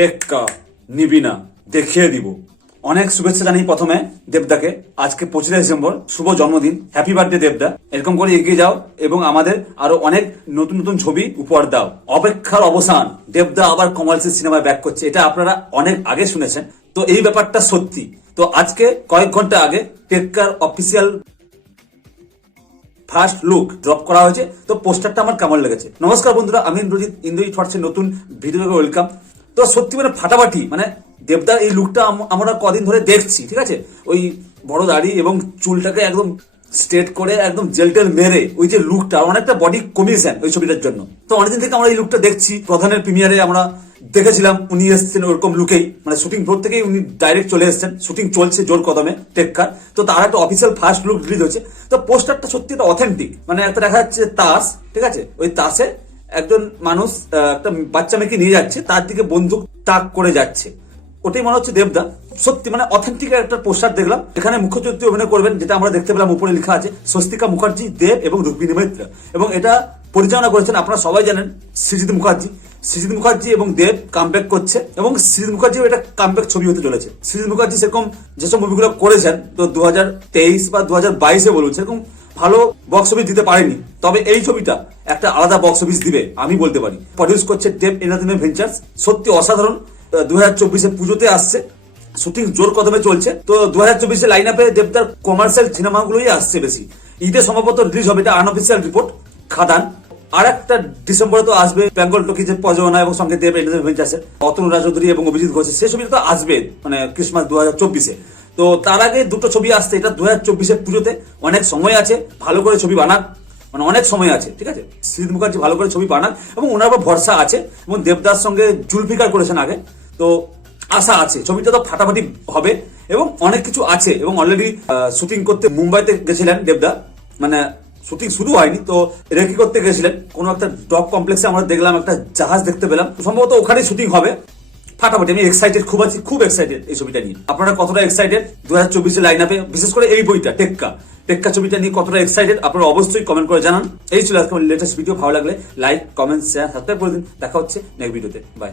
টেক্কা নিবি না, দেখিয়ে দিব। অনেক শুভেচ্ছা জানাই প্রথমে দেবদাকে। আজকে 25 ডিসেম্বর, শুভ জন্মদিন, হ্যাপি বার্থডে দেবদা। এরকম করে এগিয়ে যাও এবং আমাদের আরো অনেক নতুন নতুন ছবি উপহার দাও। অপেক্ষার অবসান, দেবদা আবার কমার্শিয়াল সিনেমায় ব্যাক করছে, এটা আপনারা অনেক আগে শুনেছেন। তো এই ব্যাপারটা সত্যি। তো আজকে কয়েক ঘন্টা আগে টেক্কার অফিসিয়াল ফার্স্ট লুক ড্রপ করা হয়েছে। তো পোস্টারটা আমার কেমন লেগেছে? নমস্কার বন্ধুরা, আমি ইন্দ্রজিৎ ফার্স্টের নতুন ভিডিওকে ওয়েলকাম। তো সত্যি মানে ফাটাফাটি, মানে দেবদার এই লুকটা আমরা কদিন ধরে দেখছি, ঠিক আছে? ওই বড় দাড়ি এবং চুলটাকে একদম স্ট্রেট করে একদম জেলটেল মেরে ওই যে লুকটা, অনেকটা বডি কমিয়েছেন ওই ছবিটার জন্য। তো অনেকদিন থেকে আমরা এই লুকটা দেখছি। প্রধানের প্রিমিয়ারে আমরা দেখেছিলাম উনি এসেছেন ওরকম লুকেই, মানে শুটিং ফ্লোর থেকেই উনি ডাইরেক্ট চলে এসেছেন। শুটিং চলছে জোর কদমে টেক্কার। তো তার একটা অফিসিয়াল ফার্স্ট লুক রিলিজ হয়েছে। তো পোস্টারটা সত্যি একটা অথেন্টিক, মানে একটা দেখা যাচ্ছে তাস, ঠিক আছে? ওই তাসে একজন মানুষ একটা বাচ্চা মেয়েকে নিয়ে যাচ্ছে, তার দিকে বন্দুক তাক করে যাচ্ছে। ওটাই মনে হচ্ছে দেবদা। সত্যি মানে অথেন্টিক একটা পোস্টার দেখলাম। এখানে মুখ্য চরিত্রে অভিনয় করবেন, যেটা আমরা দেখতে পেলাম উপরে লেখা আছে, স্বস্তিকা মুখার্জি, দেব এবং রুক্মিণী মৈত্র। এবং এটা পরিচালনা করেছেন, আপনারা সবাই জানেন, সৃজিত মুখার্জি। সৃজিত মুখার্জি এবং দেব কামব্যাক করছে, এবং সৃজিত মুখার্জিও এটা কামব্যাক ছবি হতে চলেছে। সৃজিত মুখার্জি সেরকম যেসব মুভিগুলো করেছেন, তো 2023 বা 2022-এ বলুন, সেরকম ভালো বক্স অফিস দিতে পারেনি। তবে এই ছবিটা একটা আলাদা বক্স অফিস দিবে আমি বলতে পারি। প্রডিউস করছে দেব এন্টারটেইনমেন্ট ভেঞ্চার্স। সত্যি অসাধারণ। 2024-এ পুজোতে আসছে, শুটিং জোর কদমে চলছে। তো 2024-এ লাইন আপে দেবদার কমার্শিয়াল সিনেমাগুলোই আসছে বেশি। ঈদে সম্ভবত রিলিজ হবে, এটা আনঅফিসিয়াল রিপোর্ট। খাদান। আর একটা ডিসেম্বরে তো আসবে বেঙ্গল টকিজের প্রযোজনা এবং সঙ্গে দেব এন্টারটেইনমেন্ট ভেঞ্চার্সের অতনু রাজচৌধুরী এবং অভিজিৎ ঘোষ, সেই ছবিটা তো আসবে মানে ক্রিসমাস 2024-এ। তো তার আগে দুটো ছবি আসছে। এটা 2024-এর পুজোতে, অনেক সময় আছে, ভালো করে ছবি বানাক, মানে অনেক সময় আছে, ঠিক আছে? সৃজিত মুখার্জি ভালো করে ছবি বানাক এবং ওনার উপর ভরসা আছে। এবং দেবদার সঙ্গে জুলফিকার করেছেন আগে, তো আশা আছে ছবিটা তো ফাটাফাটি হবে। এবং অনেক কিছু আছে, এবং অলরেডি শুটিং করতে মুম্বাইতে গেছিলেন দেবদা, মানে শুটিং শুরু হয়নি, তো রেকি করতে গেছিলেন কোনো একটা ডক কমপ্লেক্সে। আমরা দেখলাম একটা জাহাজ দেখতে পেলাম, সম্ভবত ওখানেই শুটিং হবে। ফাটাফাটি, আমি এক্সাইটেড, খুব আছি, খুব এক্সাইটেড এই ছবিটা নিয়ে। আপনারা কতটা এক্সাইটেড 2024-এর লাইন আপে, বিশেষ করে এই বইটা টেক্কা ছবিটা নিয়ে কতটা এক্সাইটেড আপনারা অবশ্যই কমেন্ট করে জানান। এই ছিল আজকে লেটেস্ট ভিডিও। ভালো লাগলে লাইক, কমেন্ট, শেয়ার, সাবস্ক্রাইব করে দিন। দেখা হচ্ছে নেক্সট ভিডিওতে। বাই।